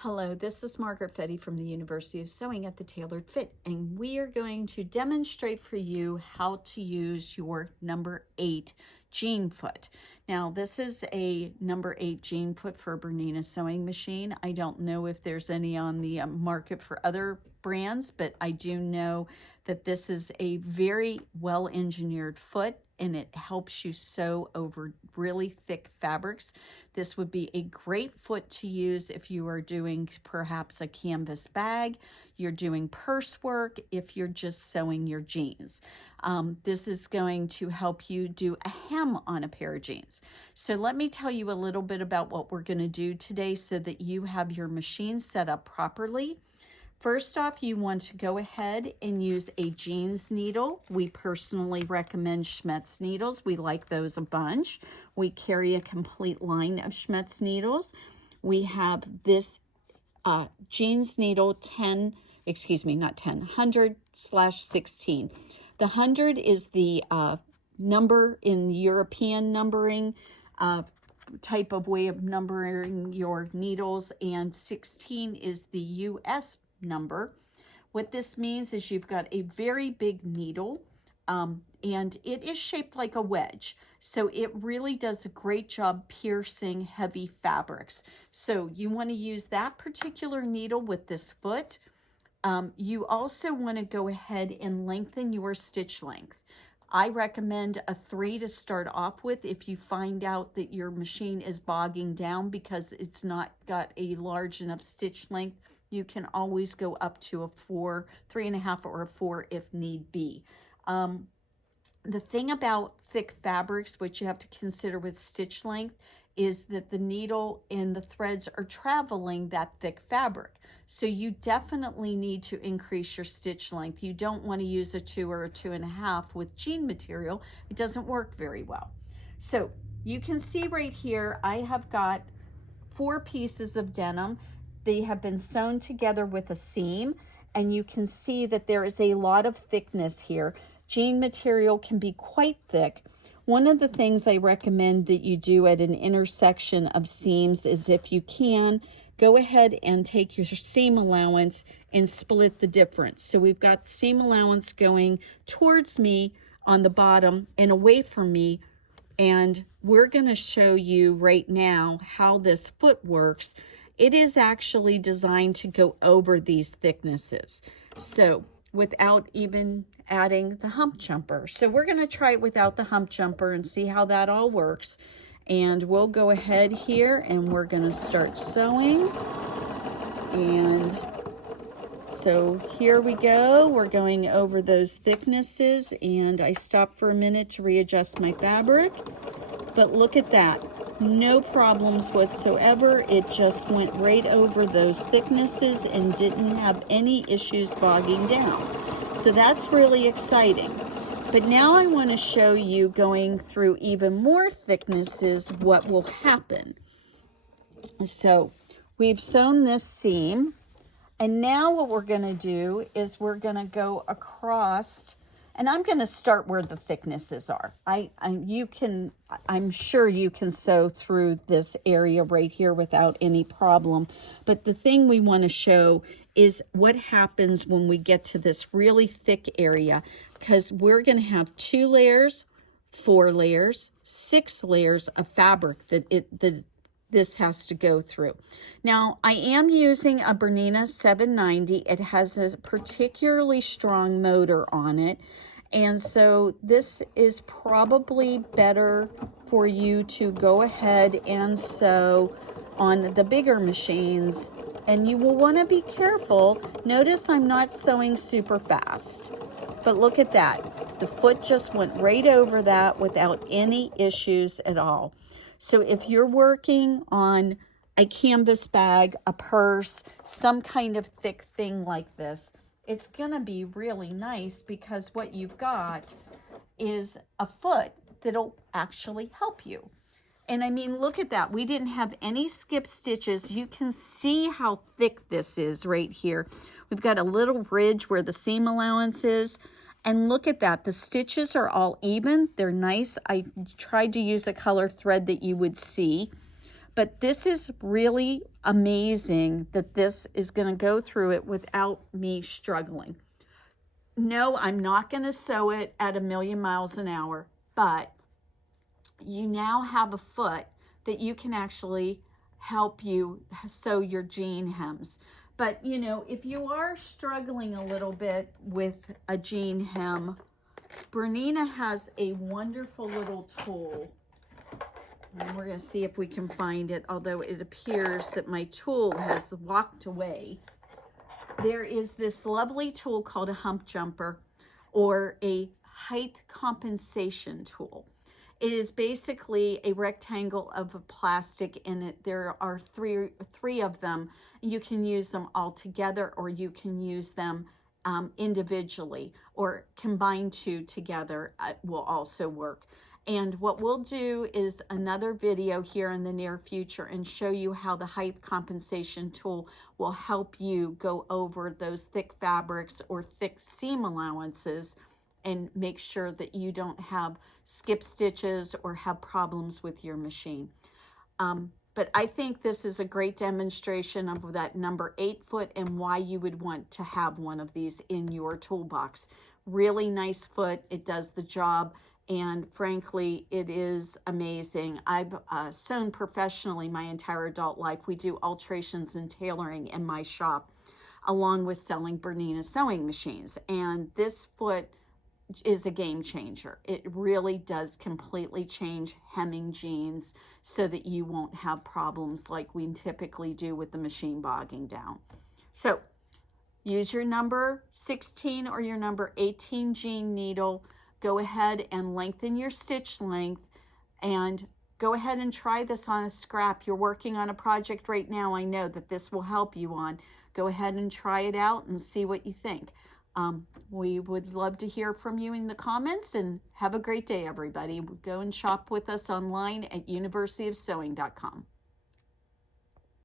Hello, this is Margaret Fette from the University of Sewing at the Tailored Fit, and we are going to demonstrate for you how to use your number 8 jean foot. Now, this is a number 8 jean foot for a Bernina sewing machine. I don't know if there's any on the market for other brands, but I do know that this is a very well-engineered foot, and it helps you sew over really thick fabrics. This would be a great foot to use if you are doing perhaps a canvas bag, you're doing purse work, if you're just sewing your jeans. This is going to help you do a hem on a pair of jeans. So let me tell you a little bit about what we're going to do today so that you have your machine set up properly. First off, you want to go ahead and use a jeans needle. We personally recommend Schmetz needles. We like those a bunch. We carry a complete line of Schmetz needles. We have this jeans needle 100/16. The 100 is the number in European numbering type of way of numbering your needles, and 16 is the US number. What this means is you've got a very big needle, and it is shaped like a wedge, so it really does a great job piercing heavy fabrics. So you want to use that particular needle with this foot. You also want to go ahead and lengthen your stitch length. I recommend a 3 to start off with if you find out that your machine is bogging down because it's not got a large enough stitch length. You can always go up to a 4, 3.5 or a 4 if need be. The thing about thick fabrics, which you have to consider with stitch length, is that the needle and the threads are traveling that thick fabric. So you definitely need to increase your stitch length. You don't want to use a 2 or a 2.5 with jean material. It doesn't work very well. So you can see right here, I have got 4 pieces of denim. They have been sewn together with a seam, and you can see that there is a lot of thickness here. Jean material can be quite thick. One of the things I recommend that you do at an intersection of seams is, if you can, go ahead and take your seam allowance and split the difference. So we've got seam allowance going towards me on the bottom and away from me, and we're going to show you right now how this foot works. It is actually designed to go over these thicknesses, so without even adding the hump jumper. So we're going to try it without the hump jumper and see how that all works. And we'll go ahead here and we're going to start sewing. And so here we go. We're going over those thicknesses, and I stopped for a minute to readjust my fabric. But look at that. No problems whatsoever. It just went right over those thicknesses and didn't have any issues bogging down. So that's really exciting. But now I want to show you, going through even more thicknesses, what will happen. So we've sewn this seam, and now what we're going to do is we're going to go across, and I'm going to start where the thicknesses are. I'm sure you can sew through this area right here without any problem. But the thing we want to show is what happens when we get to this really thick area, because we're going to have 2 layers, 4 layers, 6 layers of fabric that this has to go through. Now, I am using a Bernina 790. It has a particularly strong motor on it, and so this is probably better for you to go ahead and sew on the bigger machines, and you will want to be careful. Notice I'm not sewing super fast, but look at that. The foot just went right over that without any issues at all. So if you're working on a canvas bag, a purse, some kind of thick thing like this, it's going to be really nice, because what you've got is a foot that'll actually help you. And I mean, look at that. We didn't have any skip stitches. You can see how thick this is right here. We've got a little ridge where the seam allowance is. And look at that. The stitches are all even. They're nice. I tried to use a color thread that you would see. But this is really amazing that this is going to go through it without me struggling. No, I'm not going to sew it at 1,000,000 miles an hour, but you now have a foot that you can actually help you sew your jean hems. But, you know, if you are struggling a little bit with a jean hem, Bernina has a wonderful little tool. And we're going to see if we can find it, although it appears that my tool has walked away. There is this lovely tool called a hump jumper, or a height compensation tool. It is basically a rectangle of a plastic in it. There are three of them. You can use them all together, or you can use them individually, or combine two together will also work. And what we'll do is another video here in the near future and show you how the height compensation tool will help you go over those thick fabrics or thick seam allowances and make sure that you don't have skip stitches or have problems with your machine. But I think this is a great demonstration of that number 8 foot and why you would want to have one of these in your toolbox. Really nice foot, it does the job, and frankly, it is amazing. I've sewn professionally my entire adult life. We do alterations and tailoring in my shop, along with selling Bernina sewing machines, and this foot is a game changer. It really does completely change hemming jeans so that you won't have problems like we typically do with the machine bogging down. So use your number 16 or your number 18 jean needle. Go ahead and lengthen your stitch length, and go ahead and try this on a scrap. You're working on a project right now. I know that this will help you on. Go ahead and try it out and see what you think. We would love to hear from you in the comments, and have a great day, everybody. Go and shop with us online at universityofsewing.com.